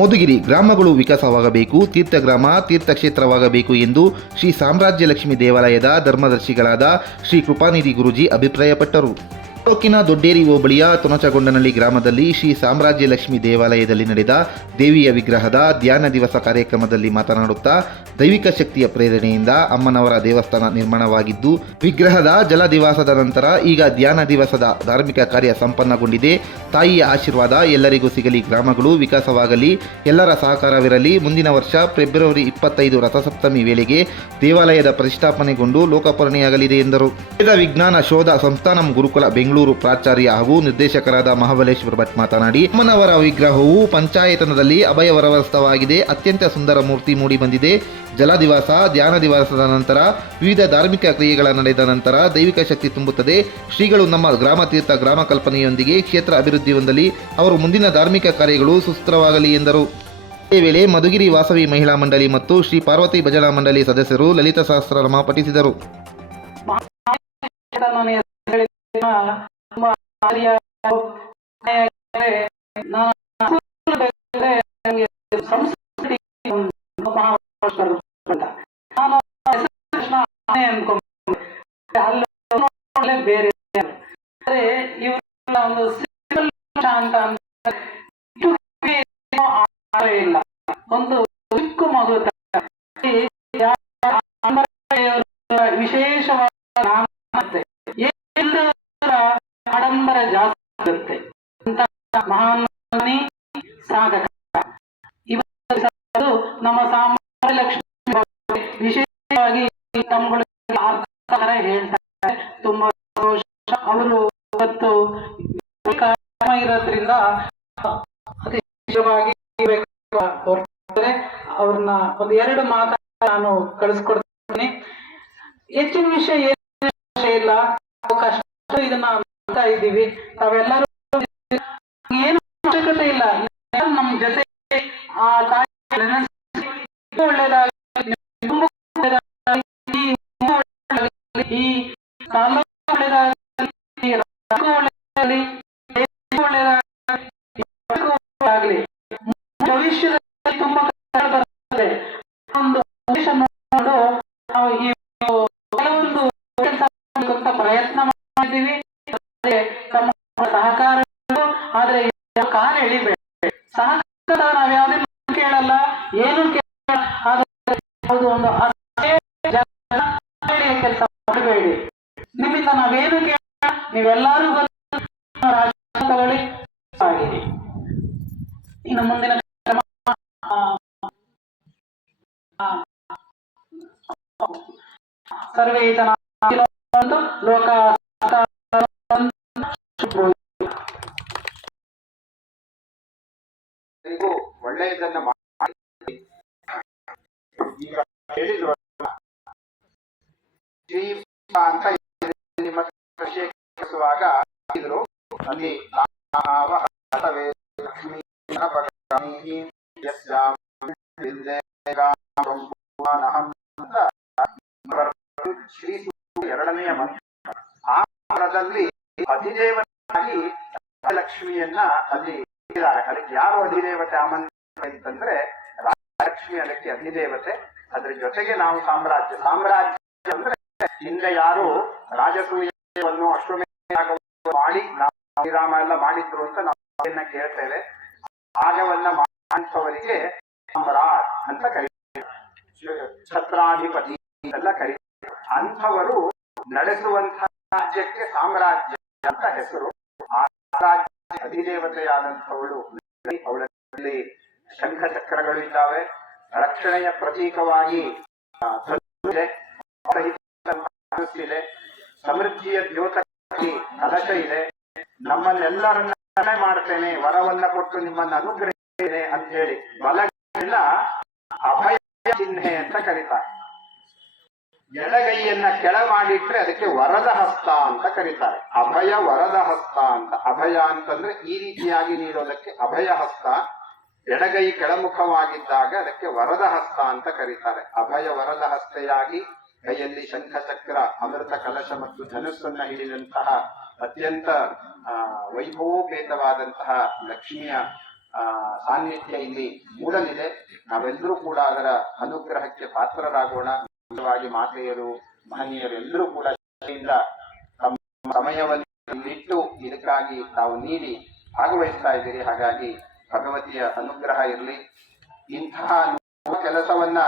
ಮಧುಗಿರಿ ಗ್ರಾಮಗಳು ವಿಕಾಸವಾಗಬೇಕು, ತೀರ್ಥಗ್ರಾಮ ತೀರ್ಥಕ್ಷೇತ್ರವಾಗಬೇಕು ಎಂದು ಶ್ರೀ ಸಾಮ್ರಾಜ್ಯ ಲಕ್ಷ್ಮಿ ದೇವಾಲಯದ ಧರ್ಮದರ್ಶಿಗಳಾದ ಶ್ರೀ ಕೃಪಾನಿಧಿ ಗುರೂಜಿ ಅಭಿಪ್ರಾಯಪಟ್ಟರು. ತಾಲೂಕಿನ ದೊಡ್ಡೇರಿ ಹೋಬಳಿಯ ತೊನಚಗೊಂಡನಹಳ್ಳಿ ಗ್ರಾಮದಲ್ಲಿ ಶ್ರೀ ಸಾಮ್ರಾಜ್ಯ ಲಕ್ಷ್ಮಿ ದೇವಾಲಯದಲ್ಲಿ ನಡೆದ ದೇವಿಯ ವಿಗ್ರಹದ ಧ್ಯಾನ ದಿವಸ ಕಾರ್ಯಕ್ರಮದಲ್ಲಿ ಮಾತನಾಡುತ್ತಾ, ದೈವಿಕ ಶಕ್ತಿಯ ಪ್ರೇರಣೆಯಿಂದ ಅಮ್ಮನವರ ದೇವಸ್ಥಾನ ನಿರ್ಮಾಣವಾಗಿದ್ದು, ವಿಗ್ರಹದ ಜಲದಿವಾಸದ ನಂತರ ಈಗ ಧ್ಯಾನ ದಿವಸದ ಧಾರ್ಮಿಕ ಕಾರ್ಯ ಸಂಪನ್ನಗೊಂಡಿದೆ. ತಾಯಿಯ ಆಶೀರ್ವಾದ ಎಲ್ಲರಿಗೂ ಸಿಗಲಿ, ಗ್ರಾಮಗಳು ವಿಕಾಸವಾಗಲಿ, ಎಲ್ಲರ ಸಹಕಾರವಿರಲಿ. ಮುಂದಿನ ವರ್ಷ ಫೆಬ್ರವರಿ 25 ರಥಸಪ್ತಮಿ ವೇಳೆಗೆ ದೇವಾಲಯದ ಪ್ರತಿಷ್ಠಾಪನೆಗೊಂಡು ಲೋಕಾರ್ಪಣೆಯಾಗಲಿದೆ ಎಂದರು. ವೇದ ವಿಜ್ಞಾನ ಶೋಧ ಸಂಸ್ಥಾನಂ ಗುರುಕುಲ ಬೆಂಗಳೂರು ಪ್ರಾಚಾರ್ಯ ಹಾಗೂ ನಿರ್ದೇಶಕರಾದ ಮಹಾಬಲೇಶ್ವರ ಭಟ್ ಮಾತನಾಡಿ, ಅಮ್ಮನವರ ವಿಗ್ರಹವು ಪಂಚಾಯತನದಲ್ಲಿ ಅಭಯವರವಸ್ಥವಾಗಿದೆ. ಅತ್ಯಂತ ಸುಂದರ ಮೂರ್ತಿ ಮೂಡಿ ಬಂದಿದೆ. ಜಲದಿವಾಸ, ಧ್ಯಾನ ದಿವಸದ ನಂತರ ವಿವಿಧ ಧಾರ್ಮಿಕ ಕ್ರಿಯೆಗಳ ನಡೆದ ನಂತರ ದೈವಿಕ ಶಕ್ತಿ ತುಂಬುತ್ತದೆ. ಶ್ರೀಗಳು ನಮ್ಮ ಗ್ರಾಮ ತೀರ್ಥ ಗ್ರಾಮ ಕಲ್ಪನೆಯೊಂದಿಗೆ ಕ್ಷೇತ್ರ ಅಭಿವೃದ್ಧಿ ಹೊಂದಲಿ, ಅವರು ಮುಂದಿನ ಧಾರ್ಮಿಕ ಕಾರ್ಯಗಳು ಸುಸ್ಥಿರವಾಗಲಿ ಎಂದರು. ಇದೇ ವೇಳೆ ಮಧುಗಿರಿ ವಾಸವಿ ಮಹಿಳಾ ಮಂಡಳಿ ಮತ್ತು ಶ್ರೀ ಪಾರ್ವತಿ ಭಜನಾ ಮಂಡಳಿ ಸದಸ್ಯರು ಲಲಿತ ಸಹಸ್ರನಾಮ ಪಠಿಸಿದರು. ಬೇರೆ ಒಂದು ಶಾಂತ ಇಲ್ಲ, ಒಂದು ಚಿಕ್ಕ ಮಗು ವಿಶೇಷವಾದ ಆಡಂಬರ ಜಾಸ್ತಿ ಆಗುತ್ತೆ ಅಂತ ಮಹಾನ್ ಸಾಧಕ ಇವತ್ತು ನಮ್ಮ ಸಾಮಾನ್ಯ ಲಕ್ಷ್ಮಿ ವಿಶೇಷವಾಗಿ ತಮ್ಮಗಳು ಹೇಳ್ತಾರೆ. ತುಂಬಾ ಸಂತೋಷ. ಅವರು ಇವತ್ತು ಇರೋದ್ರಿಂದ ವಿಶೇಷವಾಗಿ ಅವ್ರನ್ನ ಒಂದು 2 ಮಾತು ನಾನು ಕಳಿಸ್ಕೊಡ್ತೀನಿ. ಹೆಚ್ಚಿನ ವಿಷಯ ಇಲ್ಲ, ಕಷ್ಟ ಇದನ್ನ ಮಾಡ್ತಾ ಇದ್ದೀವಿ. ತಾವೆಲ್ಲರೂ ಏನು ಅವಶ್ಯಕತೆ ಇಲ್ಲ, ನಮ್ಮ ಜೊತೆ ಆ ತಾಯಿ ಒಳ್ಳೇದಾಗಲಿ, ಈ ತಾಲೂಕು ಒಳ್ಳೇದಾಗಲಿ, ಒಳ್ಳೇದಾಗಲಿ, ಭವಿಷ್ಯದಲ್ಲಿ ತುಂಬಾ ಬರ್ತದೆ. ಒಂದು ನೋಡು ನಾವು ಈ ಕೆಲವೊಂದು ಪ್ರಯತ್ನ ಮಾಡಿದ್ದೀವಿ. ತಮ್ಮ ಸಹಕಾರ, ಆದ್ರೆ ಕಾಲ ಎಳಿಬೇಡ. ಸಹಕಾರ ನಾವ್ ಯಾವ್ದೇ ಕೇಳಲ್ಲ, ಏನು ಕೇಳಲ್ಲ. ಒಂದು ಕೆಲಸ ಮಾಡಬೇಡಿ. ನಿಮ್ಮಿಂದ ನಾವೇನು ಕೇಳ, ನೀವೆಲ್ಲರೂ ತಗೊಳ್ಳಿ. ಇನ್ನು ಮುಂದಿನ ಸರ್ವೇ ಜನ ಲೋಕ ಒಳ್ಳೆಯದನ್ನ ಹೇಳಿದ್ರು ಅಂತ ಪ್ರಶೇಕಿಸುವಾಗ ಅಲ್ಲಿ ಶ್ರೀ 2ನೇ ಮಂತ್ರ. ಆ ಮಂತ್ರದಲ್ಲಿ ಅಧಿದೇವತೆಯಾಗಿ ಲಕ್ಷ್ಮಿಯನ್ನ ಅಲ್ಲಿ ಇದ್ದಾರೆ. ಅದಕ್ಕೆ ಯಾರು ಅಧಿದೇವತೆ ಆ ಮಂತ್ರ ಅಂತಂದ್ರೆ ಲಕ್ಷ್ಮಿ ಅದಕ್ಕೆ ಅಧಿದೇವತೆ. ಅದ್ರ ಜೊತೆಗೆ ನಾವು ಸಾಮ್ರಾಜ್ಯ ಅಂದ್ರೆ ಹಿಂದೆ ಯಾರು ರಾಜಸೂಯವನ್ನು ಅಶ್ವಮೇಧ ಮಾಡಿ ಶ್ರೀರಾಮ ಎಲ್ಲ ಮಾಡಿದ್ರು ಅಂತ ನಾವು ಕೇಳ್ತೇವೆ. ಯಾಗವನ್ನ ಮಾಡುವವರಿಗೆ ಸಾಮ್ರಾಟ್ ಅಂತ ಕರೀತಾರೆ, ಛತ್ರಾಧಿಪತಿ ಎಲ್ಲ ಕರೀತಾರೆ. ಅಂಥವರು ನಡೆಸುವಂತಹ ರಾಜ್ಯಕ್ಕೆ ಸಾಮ್ರಾಜ್ಯ ಅಂತ ಹೆಸರು. ಆ ರಾಜ್ಯ ಅಧಿದೇವತೆಯಾದಂಥವಳು, ಅವಳಲ್ಲಿ ಶಂಖ ಚಕ್ರಗಳು ಇದ್ದಾವೆ. ರಕ್ಷಣೆಯ ಪ್ರತೀಕವಾಗಿ ಇದೆ, ಸಮೃದ್ಧಿಯ ದ್ಯೋತಕವಾಗಿ ಕಲಶ ಇದೆ. ನಮ್ಮನ್ನೆಲ್ಲರನ್ನ ಮಾಡ್ತೇನೆ, ವರವನ್ನ ಕೊಟ್ಟು ನಿಮ್ಮನ್ನು ಅನುಗ್ರಹಿಸ್ತೇನೆ ಅಂತ ಹೇಳಿ ಬಲಗೈಯನ್ನ ಅಭಯ ಚಿಹ್ನೆ ಅಂತ ಕರೀತಾರೆ. ಎಡಗೈಯನ್ನ ಕೆಳ ಮಾಡಿಟ್ರೆ ಅದಕ್ಕೆ ವರದ ಹಸ್ತ ಅಂತ ಕರೀತಾರೆ. ಅಭಯ ವರದ ಹಸ್ತ ಅಂತ. ಅಭಯ ಅಂತಂದ್ರೆ ಈ ರೀತಿಯಾಗಿ ನೀಡೋದಕ್ಕೆ ಅಭಯ ಹಸ್ತ. ಎಡಗೈ ಕೆಳಮುಖವಾಗಿದ್ದಾಗ ಅದಕ್ಕೆ ವರದ ಹಸ್ತ ಅಂತ ಕರೀತಾರೆ. ಅಭಯ ವರದ ಹಸ್ತೆಯಾಗಿ ಕೈಯಲ್ಲಿ ಶಂಖಚಕ್ರ, ಅಮೃತ ಕಲಶ ಮತ್ತು ಧನುಸ್ಸನ್ನ ಹಿಡಿದಂತಹ ಅತ್ಯಂತ ವೈಭವೋಪೇತವಾದಂತಹ ಲಕ್ಷ್ಮಿಯ ಸಾನ್ನಿಧ್ಯ ಇಲ್ಲಿ ಮೂಡಲಿದೆ. ನಾವೆಲ್ಲರೂ ಕೂಡ ಅದರ ಅನುಗ್ರಹಕ್ಕೆ ಪಾತ್ರರಾಗೋಣ. ಮುಖ್ಯವಾಗಿ ಮಾತೆಯರು, ಮಹನೀಯರು ಎಲ್ಲರೂ ಕೂಡ ತಮ್ಮ ಸಮಯವನ್ನು ಇಟ್ಟು ಇದಕ್ಕಾಗಿ ತಾವು ನೀಡಿ ಭಾಗವಹಿಸ್ತಾ ಇದ್ದೀರಿ. ಹಾಗಾಗಿ ಭಗವತಿಯ ಅನುಗ್ರಹ ಇರಲಿ. ಇಂತಹ ಕೆಲಸವನ್ನ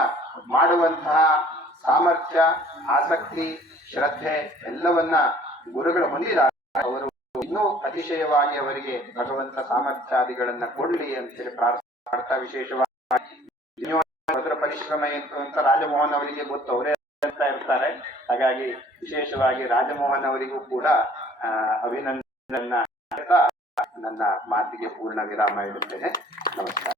ಮಾಡುವಂತಹ ಸಾಮರ್ಥ್ಯ, ಆಸಕ್ತಿ, ಶ್ರದ್ಧೆ ಎಲ್ಲವನ್ನ ಗುರುಗಳು ಹೊಂದಿದ್ದಾರೆ. ಅವರು ಇನ್ನೂ ಅತಿಶಯವಾಗಿ ಅವರಿಗೆ ಭಗವಂತ ಸಾಮರ್ಥ್ಯಾದಿಗಳನ್ನ ಕೊಡ್ಲಿ ಅಂತೇಳಿ ಪ್ರಾರ್ಥನೆ ಮಾಡ್ತಾ, ವಿಶೇಷವಾಗಿ ಅದರ ಪರಿಶ್ರಮ ಏನು ಅಂತ ರಾಜಮೋಹನ್ ಅವರಿಗೆ ಗೊತ್ತು, ಅವರೇ ಹೇಳ್ತಾ ಇರ್ತಾರೆ. ಹಾಗಾಗಿ ವಿಶೇಷವಾಗಿ ರಾಜಮೋಹನ್ ಅವರಿಗೂ ಕೂಡ ಅಭಿನಂದನ ನನ್ನ ಮಾತಿಗೆ ಪೂರ್ಣ ವಿರಾಮ ಇಡುತ್ತೇನೆ. ನಮಸ್ಕಾರ.